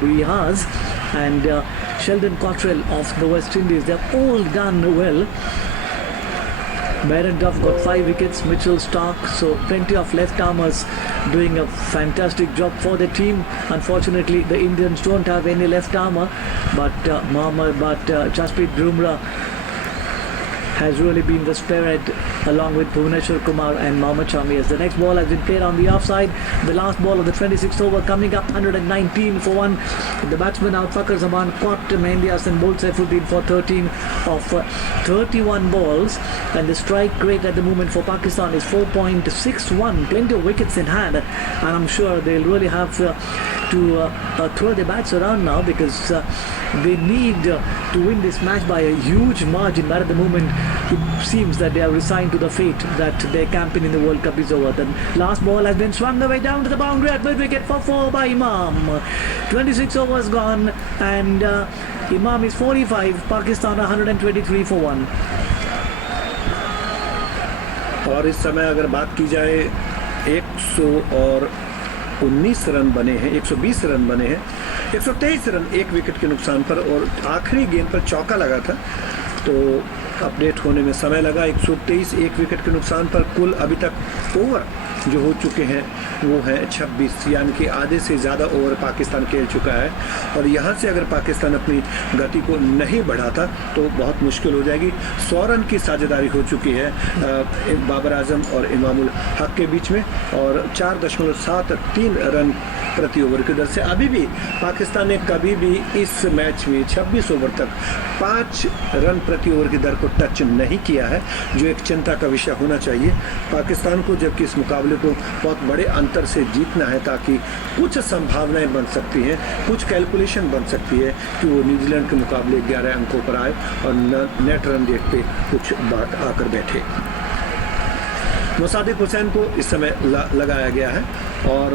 Riaz and Sheldon Cottrell of the West Indies. They've all done well. Baron Duff got 5 wickets, Mitchell Stark, so plenty of left-armers doing a fantastic job for the team. Unfortunately, the Indians don't have any left-armer, but Jasprit Bumrah has really been the spearhead along with Bhuvneshwar Kumar and Mohammad Shami. As the next ball has been played on the offside, the last ball of the 26th over coming up, 119 for 1. The batsman out, Fakhar Zaman, caught Mehendi Hasan, bowled Saifuddin for 13 of 31 balls, and the strike rate at the moment for Pakistan is 4.61. Plenty of wickets in hand, and I'm sure they'll really have to throw their bats around now, because they need to win this match by a huge margin. But at the moment, it seems that they are resigned to the fate that their campaign in the World Cup is over. The last ball has been swung away down to the boundary at mid-wicket for 4 by Imam. 26 overs gone, and Imam is 45, Pakistan 123 for 1. और इस समय अगर बात की जाए 119 run बने हैं, 120 run बने हैं, 123 रन 1 विकेट के नुकसान पर, और आखिरी गेंद पर चौका लगा था, तो अपडेट होने में समय लगा। 123 1 विकेट के नुकसान पर कुल अभी तक ओवर जो हो चुके हैं वो है 26, यानी कि आधे से ज़्यादा ओवर पाकिस्तान खेल चुका है। और यहाँ से अगर पाकिस्तान अपनी गति को नहीं बढ़ाता तो बहुत मुश्किल हो जाएगी। 100 रन की साझेदारी हो चुकी है बाबर आजम और इमाम-उल-हक के बीच में, और 4.73 रन प्रति ओवर की दर से अभी भी पाकिस्तान ने कभी भी इस मैच में 26 ओवर तक 5 रन प्रति ओवर की दर को टच नहीं किया है, जो एक चिंता का विषय होना चाहिए पाकिस्तान को, जबकि इस मुकाबले को बहुत बड़े अंतर से जीतना है, ताकि कुछ संभावनाएं बन सकती हैं, कुछ कैलकुलेशन बन सकती है कि वो न्यूजीलैंड के मुकाबले 11 अंकों पर आए और नेट रन रेट पे कुछ बात आकर बैठे। मुसादिक हुसैन को इस समय लगाया गया है, और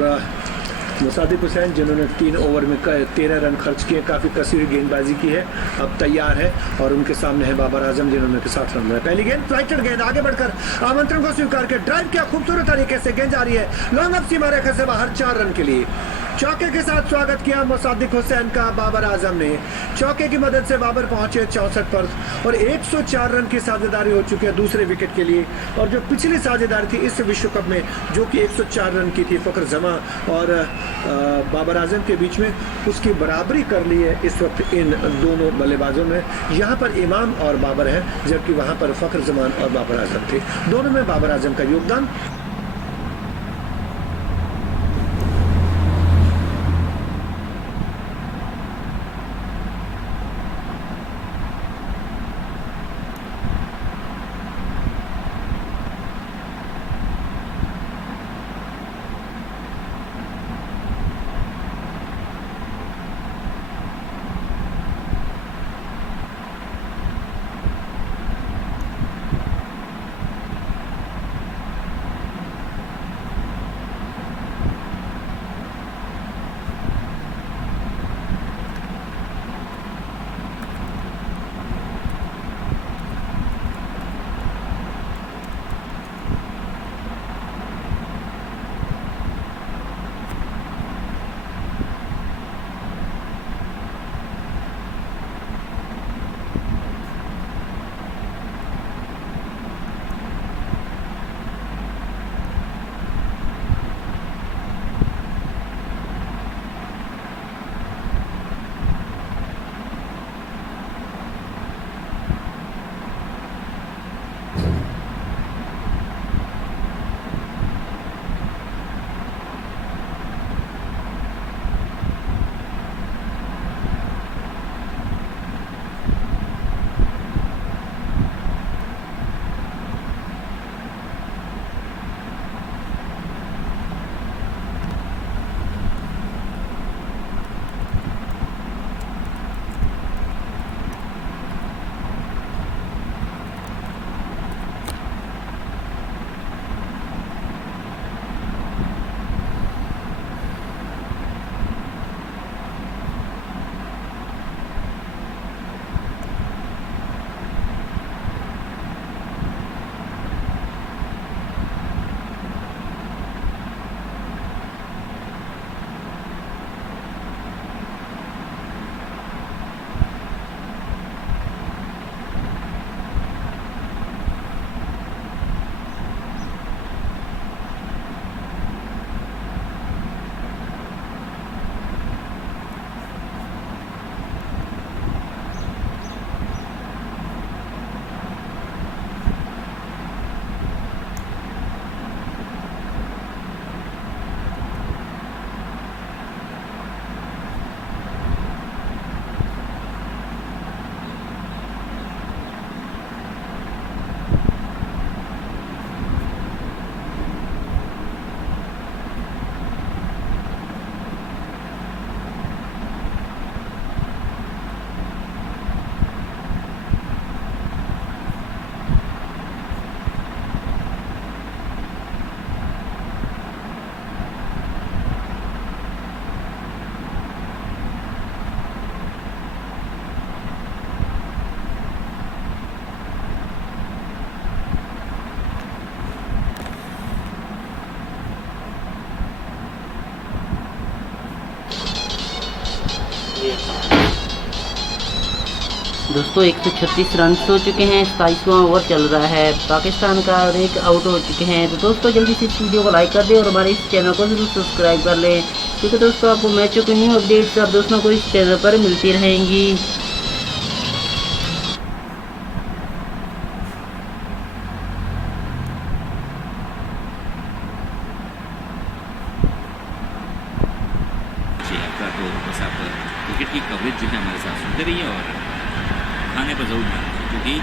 मुसादिक हुसैन जिन्होंने 3 ओवर में 13 रन खर्च किए, काफ़ी कसीर गेंदबाजी की है, अब तैयार है, और उनके सामने है बाबर आजम जिन्होंने 7 रन बनाए। पहली गेंद फ्लाइटेड गेंद, आगे बढ़कर आमंत्रण को स्वीकार कर ड्राइव किया खूबसूरत तरीके से, गेंद जा रही है लॉन्ग ऑफ सीमा रेखा से बाहर, 4 रन के लिए। चौके के साथ स्वागत किया मुसादिक हुसैन का बाबर आजम ने। चौके की मदद से बाबर पहुंचे 64 पर, और 104 रन की साझेदारी हो चुकी है दूसरे विकेट के लिए। और जो पिछली साझेदारी थी इस विश्व कप में, जो कि 104 रन की थी फखर जमा और बाबर आजम के बीच में, उसकी बराबरी कर ली है इस वक्त इन दोनों बल्लेबाजों ने। यहाँ पर इमाम और बाबर हैं, जबकि वहाँ पर फखर जमान और बाबर आजम थे। दोनों में बाबर आजम का योगदान। दोस्तों 136 रन हो चुके हैं, 27वां ओवर चल रहा है पाकिस्तान का और एक आउट हो चुके हैं। तो दोस्तों जल्दी से इस वीडियो को लाइक कर दें और हमारे इस चैनल को जरूर सब्सक्राइब कर लें, क्योंकि दोस्तों आपको मैचों की न्यू अपडेट्स आप दोस्तों को इस चैनल पर मिलती रहेंगी। तो बस आप क्रिकेट की कवरेज जो है हमारे साथ सुनते रहिए और खाने पर ज़रूर ध्यान दें, क्योंकि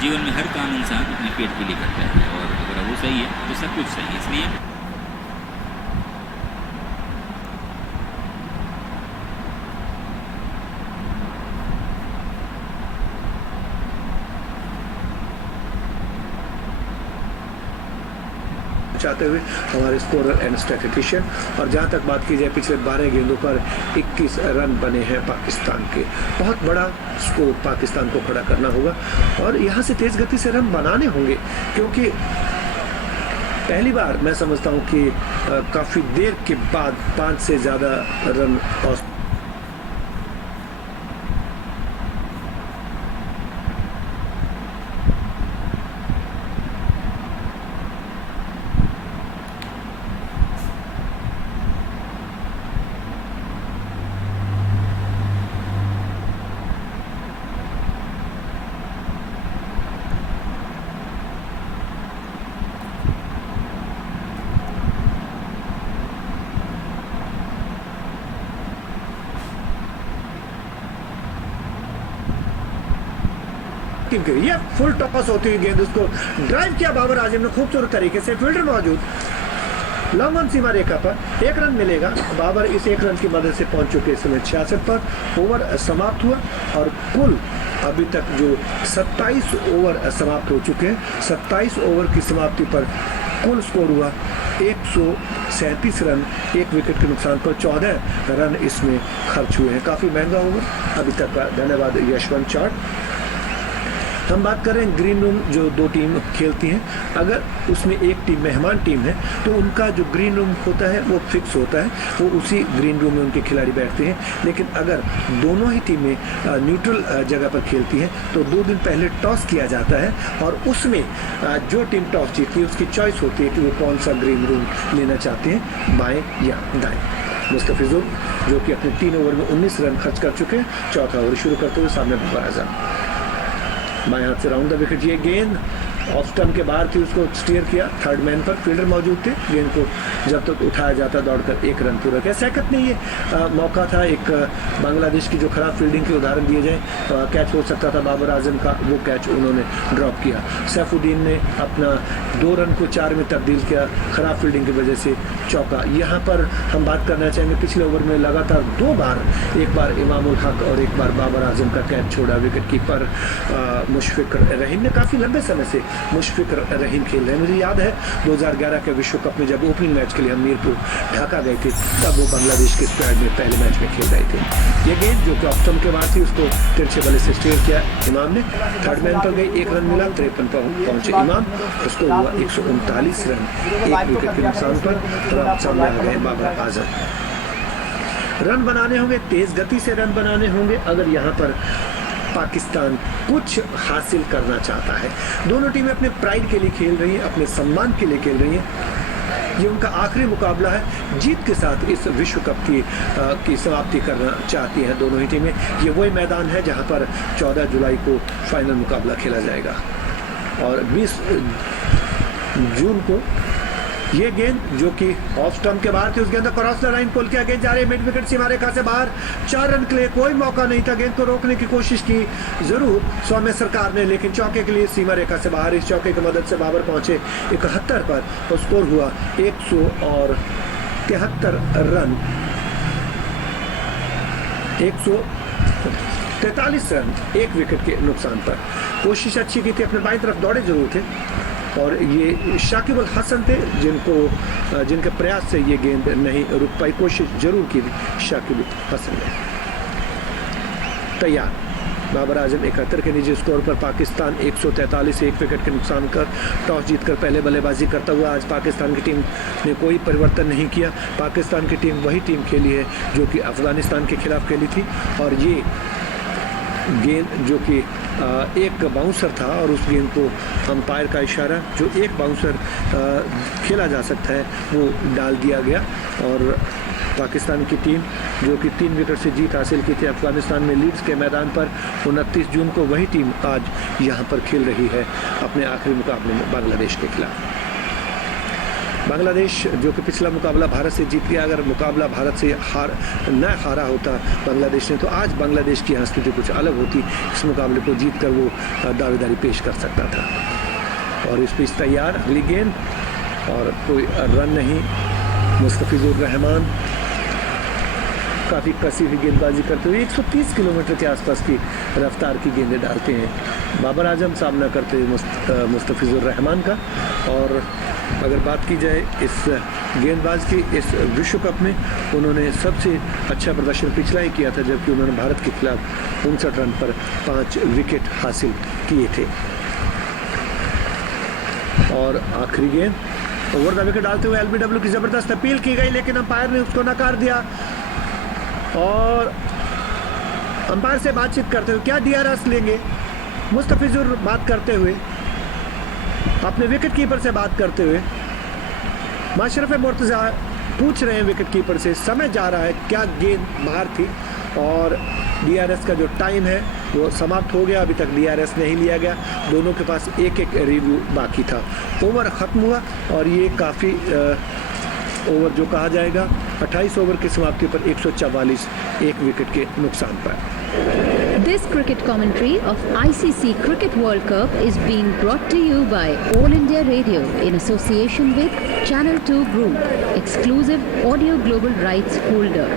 जीवन में हर काम इंसान अपने पेट के लिए करता है और अगर वो सही है तो सब कुछ सही है। इसलिए चाहते हुए हमारे स्कोरर एंड स्टैटिस्टिशियन। और जहां तक बात की जाए पिछले 12 गेंदों पर 21 रन बने हैं पाकिस्तान के। बहुत बड़ा स्कोर पाकिस्तान को खड़ा करना होगा और यहां से तेज गति से रन बनाने होंगे, क्योंकि पहली बार मैं समझता हूं कि काफी देर के बाद 5 से ज्यादा रन ये फुल टॉस होती हुई गेंद उसको ड्राइव किया बाबर आजम ने खूबसूरत तरीके से, फील्डर मौजूद, लॉन्ग ऑन सीमा रेखा पर 1 रन मिलेगा। बाबर इस 1 रन की मदद से पहुंच चुके इस समय 66 पर। ओवर समाप्त हुआ और कुल अभी तक जो 27 ओवर समाप्त हो चुके हैं, 27 ओवर की समाप्ति पर कुल स्कोर हुआ 137 रन, 1 विकेट के नुकसान पर 14 रन इसमें खर्च हुए हैं। काफी महंगा ओवर अभी तक का। धन्यवाद यशवंत चार्ट। हम बात कर रहे हैं ग्रीन रूम जो 2 टीम खेलती हैं, अगर उसमें एक टीम मेहमान टीम है तो उनका जो ग्रीन रूम होता है वो फिक्स होता है, वो उसी ग्रीन रूम में उनके खिलाड़ी बैठते हैं। लेकिन अगर दोनों ही टीमें न्यूट्रल जगह पर खेलती हैं तो 2 दिन पहले टॉस किया जाता है और उसमें जो टीम टॉस जीतती है उसकी चॉइस होती है कि वो कौन सा ग्रीन रूम लेना चाहते हैं, बाएँ या दाएँ। मुस्तफिजुर जो कि अपने 3 ओवर में 19 रन खर्च कर चुके हैं, चौथा ओवर शुरू करते हुए सामने फखर आजम बाएं हाथ से राउंड द विकेट। ये गेंद ऑफ स्टंप के बाहर थी, उसको स्टीयर किया, थर्ड मैन पर फील्डर मौजूद थे, गेंद को जब तक उठाया जाता दौड़कर 1 रन पूरा किया। सैकत ने ये मौका था एक बांग्लादेश की जो खराब फील्डिंग के उदाहरण दिए जाए, कैच हो सकता था बाबर आजम का, वो कैच उन्होंने ड्रॉप किया। सैफुद्दीन ने अपना 2 रन को 4 में तब्दील किया, खराब फील्डिंग की वजह से चौका। यहाँ पर हम बात करना चाहेंगे पिछले ओवर में लगातार 2 बार, एक बार इमाम-उल-हक और एक बार बाबर आजम का कैच छोड़ा विकेट कीपर मुशफिकुर रहीम ने। काफ़ी लंबे समय से मुशफिकुर रहीम खेल रहे हैं। मुझे याद है 2011 के विश्व कप में जब ओपनिंग मैच के लिए हम मीरपुर ढाका गए थे, तब वो बांग्लादेश के स्क्वाड में पहले मैच में खेल रहे थे। ये गेंद जो कि ऑफ स्टंप के बाद थी उसको तिरछे बल्ले से स्टीयर किया इमाम ने, थर्ड मैन पर गई, 1 रन मिला, 53 पर पहुंचे इमाम, उसको हुआ 139 रन, 1 विकेट के नुकसान पर। सामने आ गए बाबर आजम। रन बनाने होंगे, तेज गति से रन बनाने होंगे अगर यहाँ पर पाकिस्तान कुछ हासिल करना चाहता है। दोनों टीमें अपने प्राइड के लिए खेल रही हैं, अपने सम्मान के लिए खेल रही हैं। ये उनका आखिरी मुकाबला है, जीत के साथ इस विश्व कप की समाप्ति करना चाहती हैं दोनों ही टीमें। ये वही मैदान है जहां पर 14 जुलाई को फाइनल मुकाबला खेला जाएगा और 20 जून को ये गेंद जो कि ऑफ स्टंप के बाहर थी, उस गेंद क्रॉस द लाइन पुल किया, गेंद जा रही है मिड विकेट सीमा रेखा से बाहर। 4 रन के लिए कोई मौका नहीं था, गेंद को रोकने की कोशिश की जरूर सौम्य सरकार ने, लेकिन चौके के लिए सीमा रेखा से बाहर। इस चौके की मदद से बाबर पहुंचे 71 पर और स्कोर हुआ 173 रन, 143 रन, 1 विकेट के नुकसान पर। कोशिश अच्छी की थी, अपने बाईं तरफ दौड़े जरूर थे और ये शाकिब अल हसन थे जिनके प्रयास से ये गेंद नहीं रुक पाई। कोशिश जरूर की थी शाकिब हसन ने। तैयार बाबर आजम 71 के निजी स्कोर पर पाकिस्तान 143 1 विकेट के नुकसान कर टॉस जीतकर पहले बल्लेबाजी करता हुआ आज पाकिस्तान की टीम ने कोई परिवर्तन नहीं किया। पाकिस्तान की टीम वही टीम खेली है जो कि अफगानिस्तान के खिलाफ खेली थी और ये गेंद जो कि एक बाउंसर था और उस गेंद को अंपायर का इशारा, जो एक बाउंसर खेला जा सकता है, वो डाल दिया गया और पाकिस्तान की टीम जो कि 3 विकेट से जीत हासिल की थी अफगानिस्तान में लीड्स के मैदान पर, 29 जून को वही टीम आज यहाँ पर खेल रही है अपने आखिरी मुकाबले में बांग्लादेश के खिलाफ। बांग्लादेश जो कि पिछला मुकाबला भारत से जीत गया, अगर मुकाबला भारत से न हारा होता बांग्लादेश ने तो आज बांग्लादेश की स्थिति कुछ अलग होती, इस मुकाबले को जीत कर वो दावेदारी पेश कर सकता था। और इस पिच तैयार, अगली गेंद और कोई रन नहीं। मुस्तफिजुर रहमान काफ़ी कसी हुई गेंदबाजी करते हुए 130 किलोमीटर के आसपास की रफ्तार की गेंदें डालते हैं बाबर आजम, सामना करते हुए मुस्तफिजुर रहमान का। और अगर बात की जाए इस गेंदबाज की इस विश्व कप में, उन्होंने सबसे अच्छा प्रदर्शन पिछला ही किया था जबकि उन्होंने भारत के खिलाफ 59 रन पर 5 विकेट हासिल किए थे। और आखिरी गेंद ओवर द विकेट डालते हुए एलबीडब्ल्यू की ज़बरदस्त अपील की गई, लेकिन अंपायर ने उसको नकार दिया। और अंपायर से बातचीत करते हुए, क्या डीआरएस लेंगे, मुस्तफिजुर बात करते हुए, अपने विकेट कीपर से बात करते हुए, माशरफ मुर्तज़ा पूछ रहे हैं विकेट कीपर से, समय जा रहा है, क्या गेंद बाहर थी। और डीआरएस का जो टाइम है वो समाप्त हो गया, अभी तक डीआरएस नहीं लिया गया, दोनों के पास एक एक रिव्यू बाकी था। ओवर ख़त्म हुआ और ये काफ़ी ओवर जो कहा जाएगा 28 ओवर की समाप्ति पर 144 एक विकेट के नुकसान पर। This cricket commentary of ICC Cricket World Cup is being brought to you by All India Radio in association with Channel 2 Group, exclusive audio global rights holder.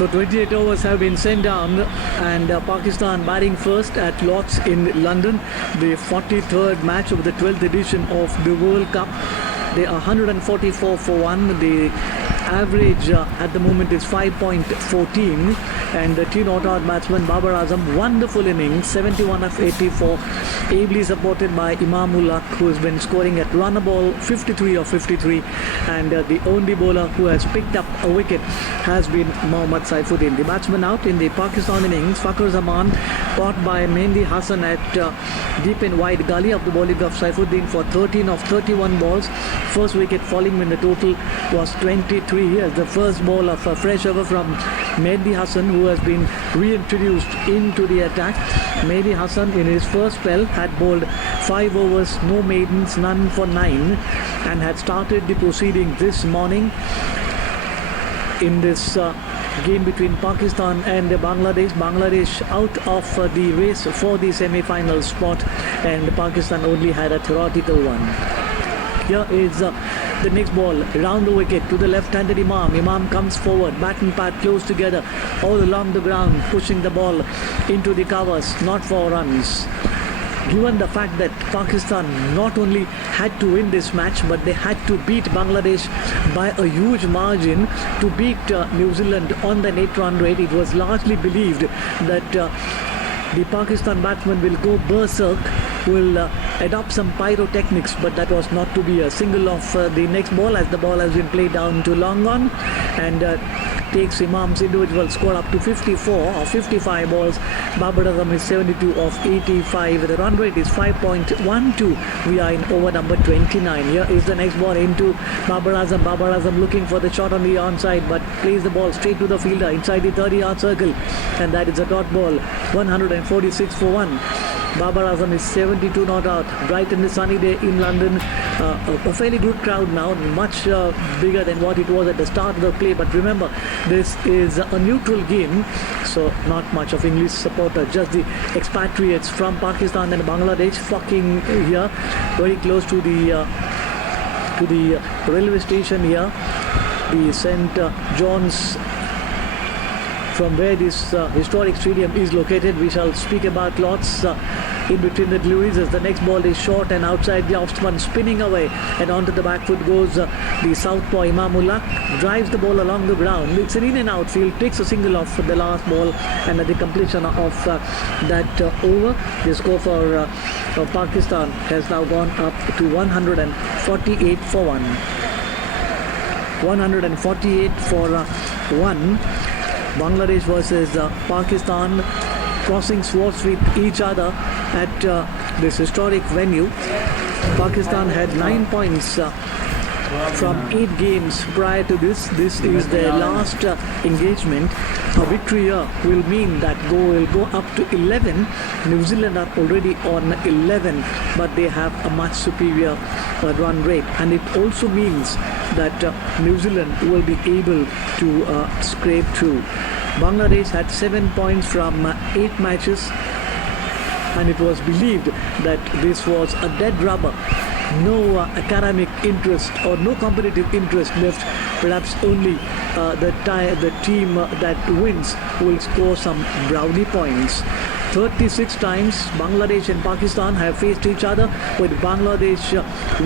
So 28 overs have been sent down and Pakistan batting first at Lord's in London, the 43rd match of the 12th edition of the World Cup. They are 144 for 1. The average at the moment is 5.14 and the two not-out batsman Babar Azam, wonderful innings, 71 of 84, ably supported by Imam-ul-Haq, who has been scoring at run a ball 53 of 53, and the only bowler who has picked up a wicket has been Mohammad Saifuddin. The batsman out in the Pakistan innings, Fakhar Zaman, caught by Mehdi Hassan at deep and wide gully of the bowling of Saifuddin for 13 of 31 balls. First wicket falling when the total was 23. Here's the first ball of a fresh over from Mehdi Hassan, who has been reintroduced into the attack. Mehdi Hassan in his first spell had bowled 5 overs, no maidens, none for 9, and had started the proceeding this morning in this game between Pakistan and Bangladesh. Bangladesh out of the race for the semi-final spot, and Pakistan only had a theoretical one. Here is the next ball round the wicket to the left-handed Imam. Imam comes forward, bat and pad close together all along the ground, pushing the ball into the covers, not for runs. Given the fact that Pakistan not only had to win this match, but they had to beat Bangladesh by a huge margin to beat New Zealand on the net run rate, it was largely believed that the Pakistan batsman will go berserk, will adopt some pyrotechnics, but that was not to be. A single of the next ball as the ball has been played down to long on, and takes Imam's individual score up to 54 or 55 balls. Babar Azam is 72 of 85. The run rate is 5.12. We are in over number 29. Here is the next ball into Babar Azam. Babar Azam looking for the shot on the onside, but plays the ball straight to the fielder inside the 30-yard circle, and that is a dot ball. 146 for 1. Babar Azam is 72 not out. Bright and sunny day in London. A fairly good crowd now, much bigger than what it was at the start of the play. But remember, this is a neutral game, so not much of English supporter, just the expatriates from Pakistan and Bangladesh flocking here, very close to the railway station here, the St. John's, from where this historic stadium is located. We shall speak about lots in between the deliveries. The next ball is short and outside the off-spin, spinning away, and onto the back foot goes the southpaw Imam-ul-Haq, drives the ball along the ground. It's an in and out field, takes a single off the last ball, and at the completion of that over, the score for Pakistan has now gone up to 148 for 1. 148 for 1. Bangladesh versus Pakistan, crossing swords with each other at this historic venue. Pakistan had 9 points from 8 games prior to this. This is their last engagement. A victory here will mean that will go up to 11. New Zealand are already on 11, but they have a much superior run rate, and it also means that New Zealand will be able to scrape through. Bangladesh had 7 points from 8 matches, and it was believed that this was a dead rubber. No academic interest or no competitive interest left. Perhaps only the team that wins will score some brownie points. 36 times Bangladesh and Pakistan have faced each other, with Bangladesh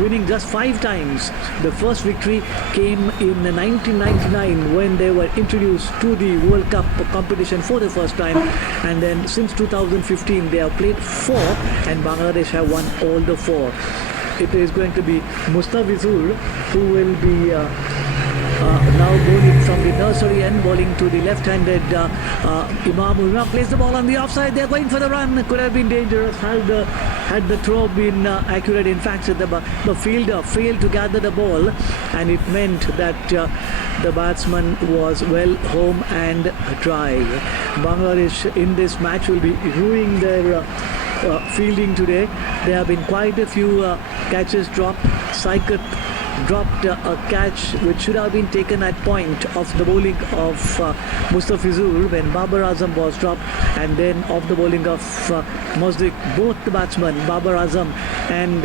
winning just 5 times. The first victory came in 1999 when they were introduced to the World Cup competition for the first time, and then since 2015 they have played 4 and Bangladesh have won all the 4. It is going to be Mustafizur who will be now bowling from the nursery end, bowling to the left-handed Imam-ul-Haq plays the ball on the offside. They're going for the run. Could have been dangerous had the throw been accurate. In fact, the fielder failed to gather the ball, and it meant that the batsman was well home and dry. Bangladesh in this match will be ruining their fielding today. There have been quite a few catches dropped. Saikat dropped a catch which should have been taken at point of the bowling of Mustafizur when Babar Azam was dropped, and then of the bowling of Mosdik, both the batsmen, Babar Azam and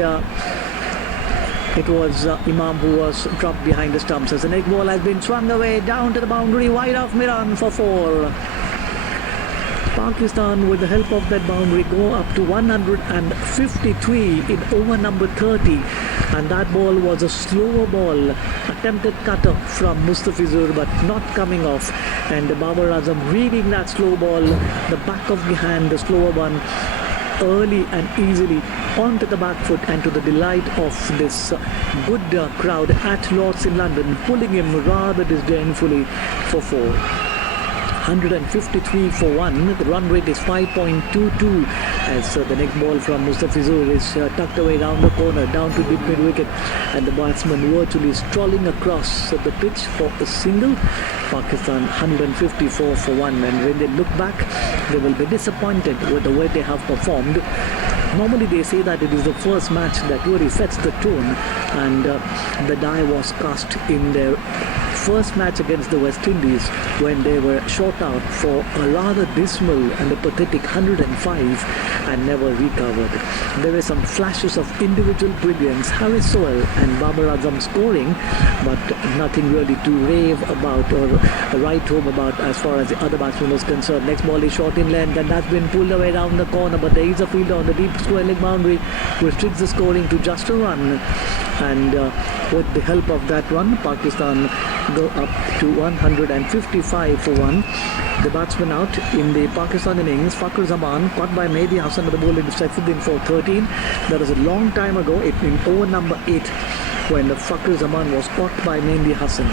it was Imam who was dropped behind the stumps. As the next ball has been swung away down to the boundary, wide off Miran for 4. Pakistan, with the help of that boundary, go up to 153 in over number 30, and that ball was a slower ball, attempted cutter from Mustafizur but not coming off, and Babar Azam reading that slow ball, the back of the hand, the slower one, early and easily onto the back foot, and to the delight of this good crowd at Lord's in London, pulling him rather disdainfully for 4. 153 for 1. The run rate is 5.22 as the next ball from Mustafizur is tucked away down the corner, down to mid wicket, and the batsman virtually strolling across the pitch for a single. Pakistan 154 for 1, and when they look back, they will be disappointed with the way they have performed. Normally they say that it is the first match that really sets the tone, and the die was cast in their first match against the West Indies when they were shot out for a rather dismal and a pathetic 105 and never recovered. There were some flashes of individual brilliance, Harris Sohail and Babar Azam scoring, but nothing really to rave about or write home about as far as the other batsman was concerned. Next ball is short in length, and that's been pulled away down the corner, but there is a fielder on the deep square leg boundary, restricts the scoring to just a run, and with the help of that run, Pakistan go up to 155 for 1. The batsman out in the Pakistan innings, Fakhar Zaman, caught by Mehdi Hassan at the bowling of Saifuddin for 13. That was a long time ago, in over number 8, when the Fakhar Zaman was caught by Mehdi Hassan.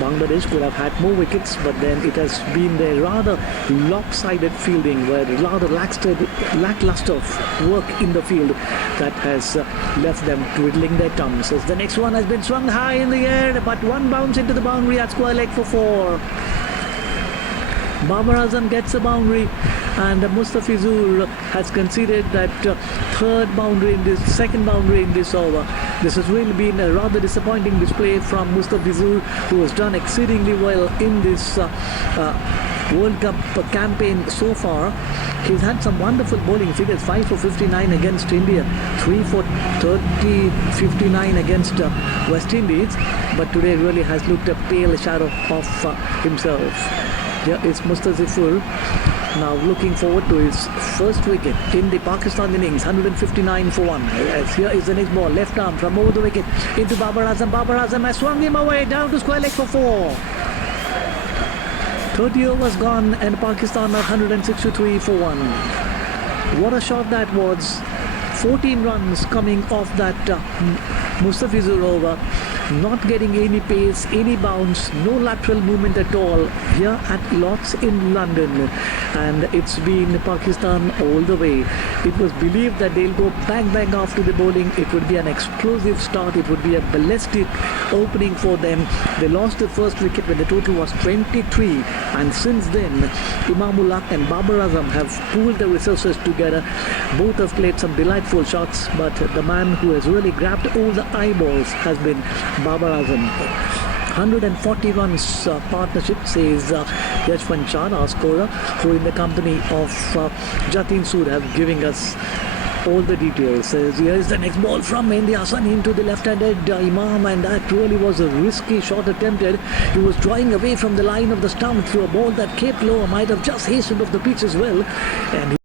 Bangladesh could have had more wickets, but then it has been their rather lopsided fielding, where rather lackluster work in the field that has left them twiddling their thumbs. As the next one has been swung high in the air, but one bounce into the boundary at square leg for 4. Babar Azam gets a boundary, and Mustafizur has conceded that second boundary in this over. This has really been a rather disappointing display from Mustafizur, who has done exceedingly well in this World Cup campaign so far. He's had some wonderful bowling figures, 5 for 59 against India, 3 for 59 against West Indies, but today really has looked a pale shadow of himself. Here is Mustafizur now looking forward to his first wicket in the Pakistan innings, 159 for 1. As here is the next ball, left arm from over the wicket into Babar Azam. Babar Azam has swung him away down to square leg for 4. 30 overs gone and Pakistan are 163 for 1. What a shot that was. 14 runs coming off that Mustafizur over. not getting any pace, any bounce, no lateral movement at all here at Lord's in London, and it's been Pakistan all the way. It was believed that they'll go bang bang after the bowling. It would be an explosive start. It would be a ballistic opening for them. They lost the first wicket when the total was 23, and since then Imam-ul-Haq and Babar Azam have pooled the resources together. Both have played some delightful shots, but the man who has really grabbed all the eyeballs has been Babar Azam. 141 partnership, says Yashwan Chand, our scorer, who in the company of Jatin Sood have given us all the details. Says here is the next ball from Mehdi Hasan into the left-handed Imam, and that really was a risky shot attempted. He was drawing away from the line of the stump through a ball that came low, might have just hastened off the pitch as well, and